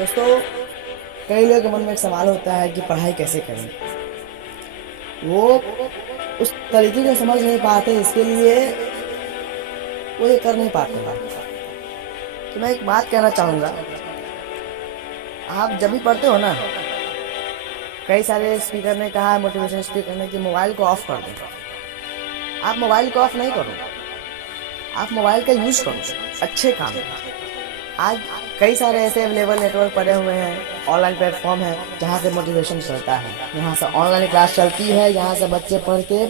दोस्तों, कई लोगों के मन में एक सवाल होता है कि पढ़ाई कैसे करें। वो उस तरीके को समझ नहीं पाते, इसके लिए वो ये कर नहीं पाते हैं। तो मैं एक बात कहना चाहूँगा, आप जब भी पढ़ते हो ना, कई सारे स्पीकर ने कहा है, मोटिवेशन स्पीकर ने, कि मोबाइल को ऑफ कर दो। आप मोबाइल को ऑफ नहीं करो, आप मोबाइल का यूज करो अच्छे काम में। आज कई सारे ऐसे अवेलेबल नेटवर्क पड़े हुए हैं, ऑनलाइन प्लेटफॉर्म है जहाँ से मोटिवेशन चलता है, यहाँ से ऑनलाइन क्लास चलती है, यहाँ से बच्चे पढ़ के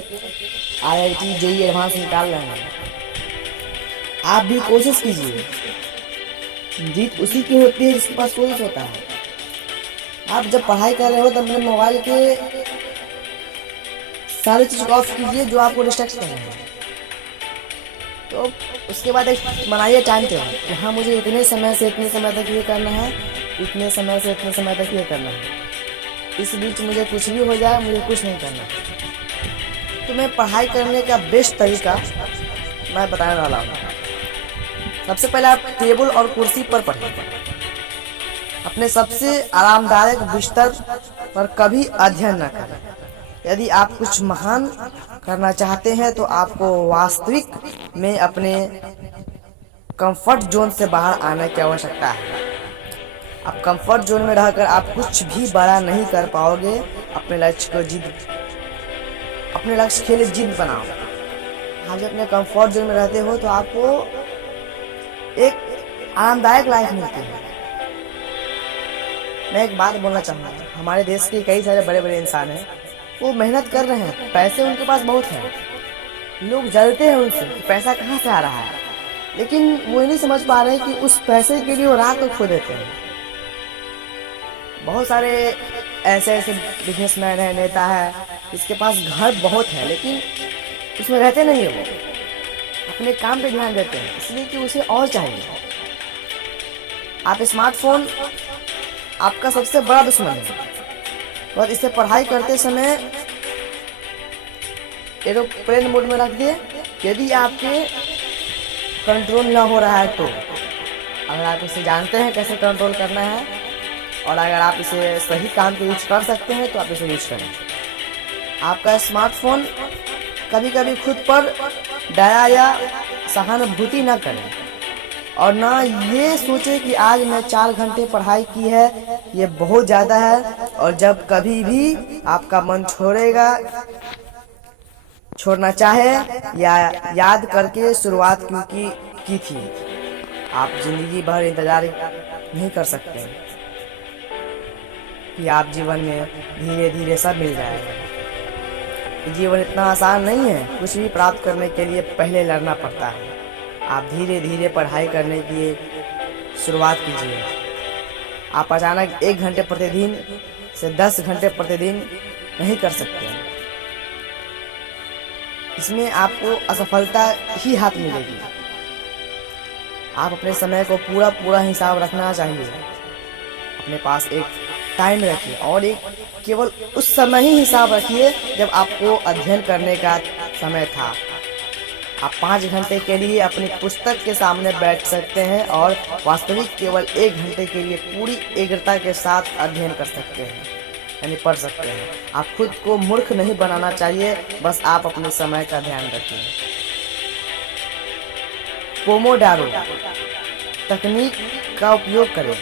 IIT JEE एडवांस निकाल रहे हैं। आप भी कोशिश कीजिए, जीत उसी की होती है जिसके पास कोशिश होता है। आप जब पढ़ाई कर रहे हो तब अपने मोबाइल के सारी चीज ऑफ कीजिए जो आपको डिस्ट्रैक्ट कर रहे हैं। तो उसके बाद एक बनाइए टाइम टेबल कि हाँ, मुझे इतने समय से इतने समय तक ये करना है, इतने समय से इतने समय तक ये करना है। इस बीच मुझे कुछ भी हो जाए, मुझे कुछ नहीं करना है। तो मैं पढ़ाई करने का बेस्ट तरीका मैं बताने वाला हूँ। सबसे पहले आप टेबल और कुर्सी पर पढ़ें। अपने सबसे आरामदायक बिस्तर पर कभी अध्ययन न करें। यदि आप कुछ महान करना चाहते हैं तो आपको वास्तविक में अपने कंफर्ट जोन से बाहर आने की आवश्यकता है। आप कंफर्ट जोन में रहकर आप कुछ भी बड़ा नहीं कर पाओगे। अपने लक्ष्य के लिए जिद बनाओ। आप जब अपने कंफर्ट जोन में रहते हो तो आपको एक आरामदायक लाइफ मिलती है। मैं एक बात बोलना चाहूँगा, हमारे देश के कई सारे बड़े बड़े इंसान हैं, वो मेहनत कर रहे हैं, पैसे उनके पास बहुत है, लोग जलते हैं उनसे कि पैसा कहाँ से आ रहा है, लेकिन वो नहीं समझ पा रहे कि उस पैसे के लिए वो रात को खो देते हैं। बहुत सारे ऐसे बिजनेसमैन है, नेता है, जिसके पास घर बहुत है लेकिन उसमें रहते नहीं है। वो अपने काम पे ध्यान देते हैं इसलिए कि उसे और चाहिए। आप स्मार्टफोन आपका सबसे बड़ा दुश्मन है, और इसे पढ़ाई करते समय एरोप्लेन मोड में रख दिए। यदि आपके कंट्रोल ना हो रहा है तो अगर आप इसे जानते हैं कैसे कंट्रोल करना है, और अगर आप इसे सही काम के यूज कर सकते हैं तो आप इसे यूज करें। आपका स्मार्टफोन कभी कभी खुद पर दया या सहानुभूति ना करें, और ना ये सोचे कि आज मैं 4 घंटे पढ़ाई की है, ये बहुत ज़्यादा है। और जब कभी भी आपका मन छोड़ना चाहे या याद करके शुरुआत क्योंकि की थी, आप जिंदगी भर इंतजार नहीं कर सकते कि आप जीवन में धीरे धीरे सब मिल जाएगा। जीवन इतना आसान नहीं है, कुछ भी प्राप्त करने के लिए पहले लड़ना पड़ता है। आप धीरे धीरे पढ़ाई करने की शुरुआत कीजिए। आप अचानक 1 घंटे प्रतिदिन से 10 घंटे प्रतिदिन नहीं कर सकते। इसमें आपको असफलता ही हाथ मिलेगी। आप अपने समय को पूरा हिसाब रखना चाहिए। अपने पास एक टाइम रखिए, और एक केवल उस समय ही हिसाब रखिए जब आपको अध्ययन करने का समय था। आप 5 घंटे के लिए अपनी पुस्तक के सामने बैठ सकते हैं और वास्तविक केवल 1 घंटे के लिए पूरी एकाग्रता के साथ अध्ययन कर सकते हैं, यानी पढ़ सकते हैं। आप खुद को मूर्ख नहीं बनाना चाहिए, बस आप अपने समय का ध्यान रखिए। पोमोडारो तकनीक का उपयोग करें।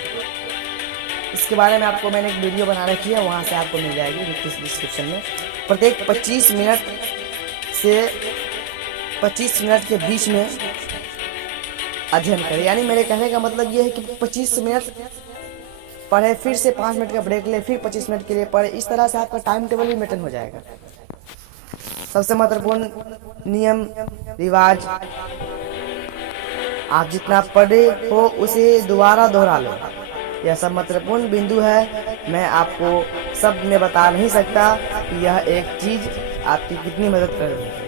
इसके बारे में आपको मैंने एक वीडियो बना रखी है, वहाँ से आपको मिल जाएगी डिस्क्रिप्शन में। प्रत्येक 25 मिनट से 25 मिनट के बीच में अध्ययन करें। यानी मेरे कहने का मतलब ये है कि 25 मिनट पढ़े, फिर से 5 मिनट का ब्रेक ले, फिर 25 मिनट के लिए पढ़े। इस तरह से आपका टाइम टेबल भी मेंटेन हो जाएगा। सबसे महत्वपूर्ण नियम रिवाज, आप जितना पढ़े हो उसे दोबारा दोहरा लो। यह सब महत्वपूर्ण बिंदु है। मैं आपको सब में बता नहीं सकता कि यह एक चीज आपकी कितनी मदद कर रही है।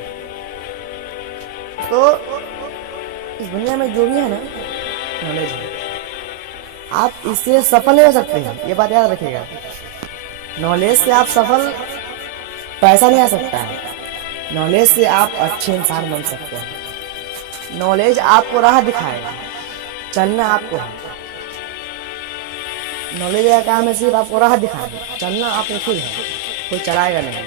तो इस दुनिया में जो भी है ना, नॉलेज है, आप इससे सफल नहीं हो सकते हैं, ये बात याद रखिएगा। नॉलेज से आप सफल पैसा नहीं आ सकता है, नॉलेज से आप अच्छे इंसान बन सकते हैं। नॉलेज आपको राह दिखाएगा, चलना आपको है। नॉलेज का काम है सिर्फ आपको राह दिखाना, चलना आपने खुद है, कोई चलाएगा नहीं।